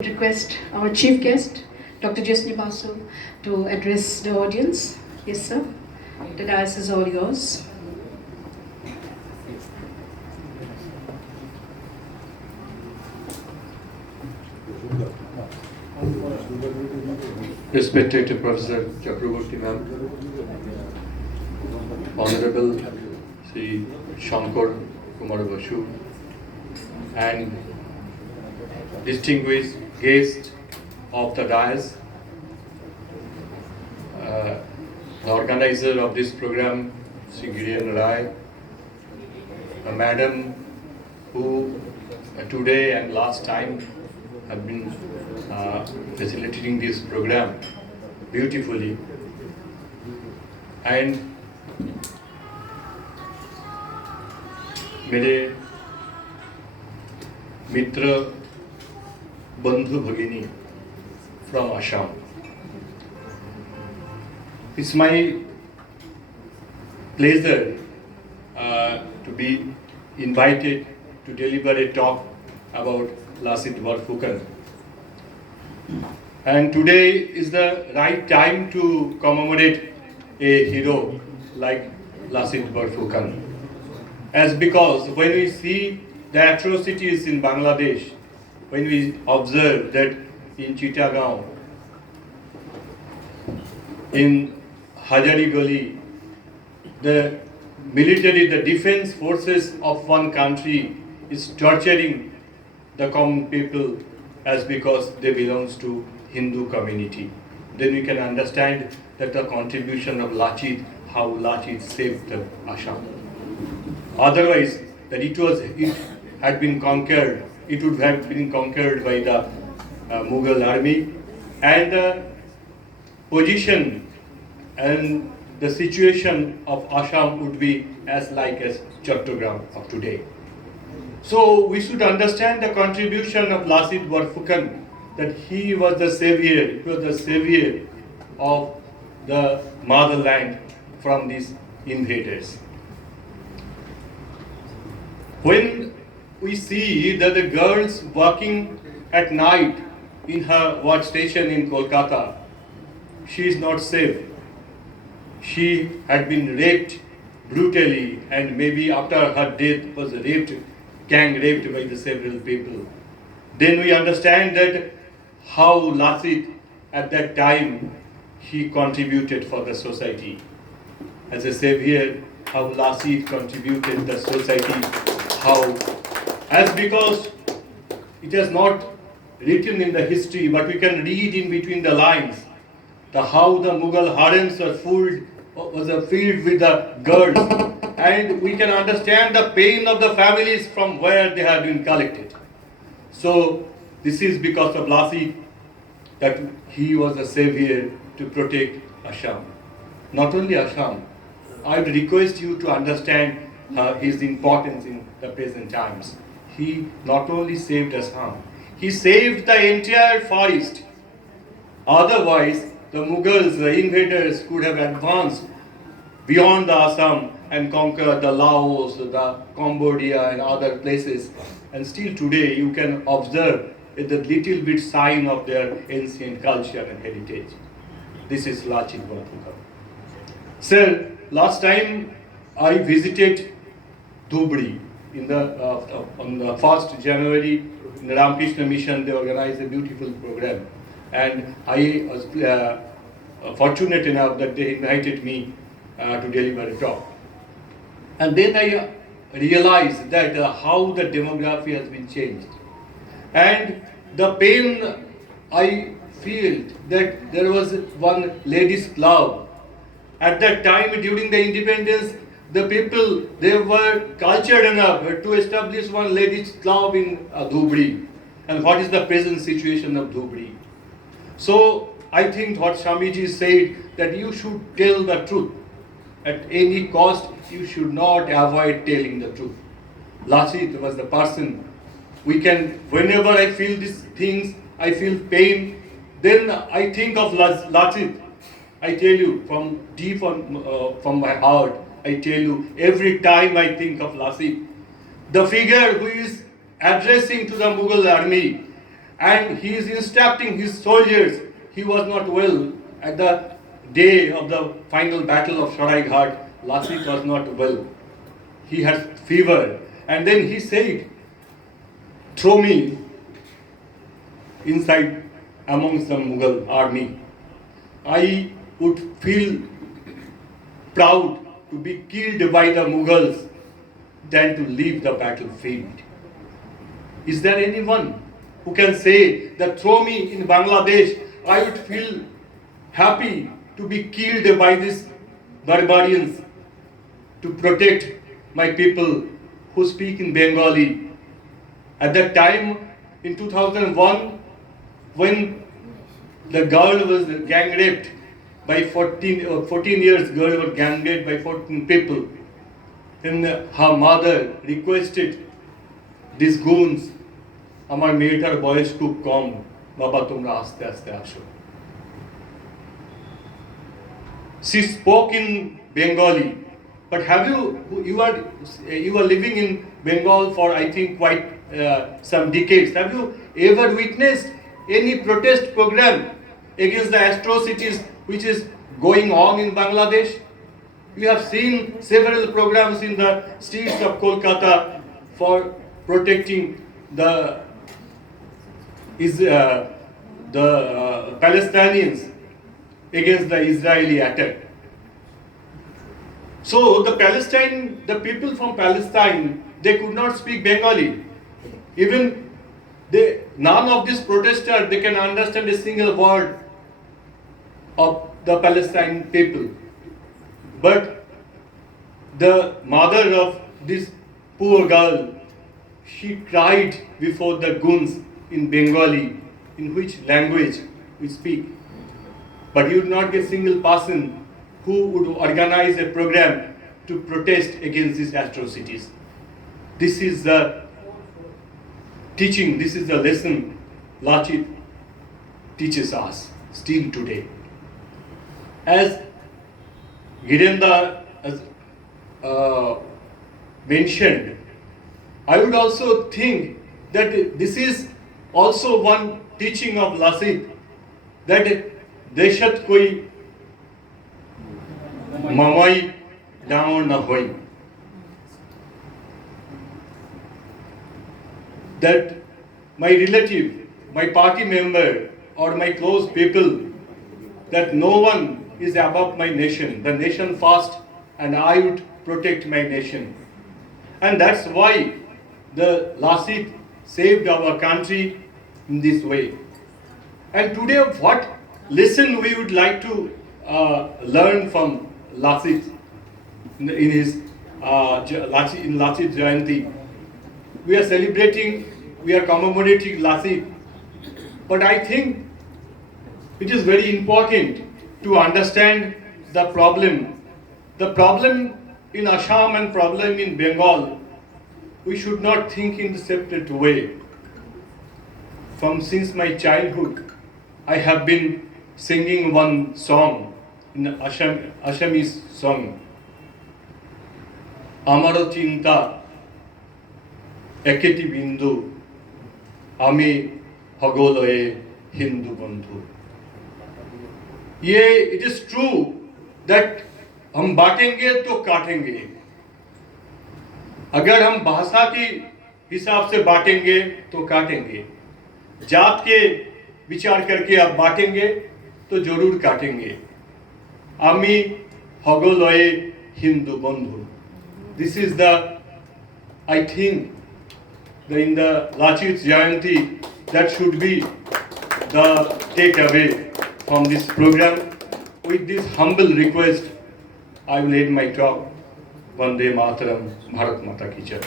Request our chief guest, Dr. Jishnu Basu, to address the audience. Yes, sir. The dais is all yours. Respected Professor Chakraborty ma'am, Honorable Sri Shankar Basu, and distinguished guests of the dais, the organizer of this program, Sri Girian Rai, a madam who today and last time have been facilitating this program beautifully, and मेरे मित्र बंधु भगिनी from Assam. It's my pleasure to be invited to deliver a talk about Lachit Borphukan. And today is the right time to commemorate a hero like Lachit Borphukan. As because when we see the atrocities in Bangladesh, when we observe that in Chittagong, in Hajari Gali, the military, the defense forces of one country is torturing the common people as because they belongs to Hindu community. Then we can understand that the contribution of Lachit, how Lachit saved the Assam. Otherwise, that it had been conquered, it would have been conquered by the Mughal army, and the position and the situation of Assam would be as like as Chattogram of today. So we should understand the contribution of Lachit Borphukan, that he was the savior of the motherland from these invaders. When we see that the girls working at night in her workstation in Kolkata, she is not safe. She had been raped brutally, and maybe after her death was gang raped by the several people. Then we understand that how Lachit at that time he contributed for the society. As a savior, how Lachit contributed the society, how, as because it is not written in the history, but we can read in between the lines, how the Mughal harems were filled with the girls, and we can understand the pain of the families from where they had been collected. So this is because of Lachit that he was a savior to protect Assam. Not only Assam, I would request you to understand his importance in the present times. He not only saved Assam, he saved the entire forest. Otherwise, the Mughals, the invaders, could have advanced beyond the Assam and conquered the Laos, the Cambodia and other places. And still today you can observe the little bit sign of their ancient culture and heritage. This is Lachit Borphukan. Sir, last time I visited Dhubri on the 1st January in the Ramakrishna Mission. They organized a beautiful program, and I was fortunate enough that they invited me to deliver a talk. And then I realized that how the demography has been changed, and the pain I feel that there was one ladies' club. At that time, during the independence, the people, they were cultured enough to establish one ladies' club in Dhubri. And what is the present situation of Dhubri? So I think what Swamiji said, that you should tell the truth. At any cost, you should not avoid telling the truth. Lachit was the person. Whenever I feel these things, I feel pain, then I think of Lachit. I tell you, from deep from my heart, I tell you, every time I think of Lachit, the figure who is addressing to the Mughal army, and he is instructing his soldiers. He was not well at the day of the final battle of Saraighat. Lachit was not well. He had fever, and then he said, "Throw me inside amongst the Mughal army. I would feel proud to be killed by the Mughals than to leave the battlefield." Is there anyone who can say that throw me in Bangladesh, I would feel happy to be killed by these barbarians to protect my people who speak in Bengali? At that time, in 2001, when the girl was gang raped by 14 years girl was gang raped by 14 people, and her mother requested these goons, আমার মেয়েটার বয়স খুব কম, বাবা তোমরা আস্তে আস্তে আসো. She spoke in Bengali, but you are living in Bengal for I think quite some decades. Have you ever witnessed any protest program against the atrocities which is going on in Bangladesh? We have seen several programs in the streets of Kolkata for protecting the Palestinians against the Israeli attack. So the people from Palestine, they could not speak Bengali. Even none of these protesters, they can understand a single word of the Palestinian people. But the mother of this poor girl, she cried before the goons in Bengali, in which language we speak. But you would not get a single person who would organize a program to protest against these atrocities. This is the teaching, this is the lesson Lachit teaches us still today. As Girenda mentioned, I would also think that this is also one teaching of Lachit, that deshat koi mamai down na hoi, that my relative, my party member or my close people, that no one is above my nation, the nation first, and I would protect my nation. And that's why the Lachit saved our country in this way. And today, what lesson we would like to learn from Lachit in his Lachit Jayanti? We are celebrating, we are commemorating Lachit, but I think it is very important to understand the problem. The problem in Assam and problem in Bengal, we should not think in a separate way. Since my childhood, I have been singing one song, in Assamese song. Amaro chinta eketi bindu, ami hagoloye Hindu bandhu. It is true that हम बांटेंगे तो काटेंगे. अगर हम भाषा की हिसाब से बांटेंगे तो काटेंगे. जात के विचार करके आप बांटेंगे तो जरूर काटेंगे. आमी हगोलये हिंदू बंधु. This is the, I think, in the Lachit Jayanti, that should be the takeaway from this program. With this humble request, I will end my talk. Vande Mataram, Bharat Mata Ki Jai.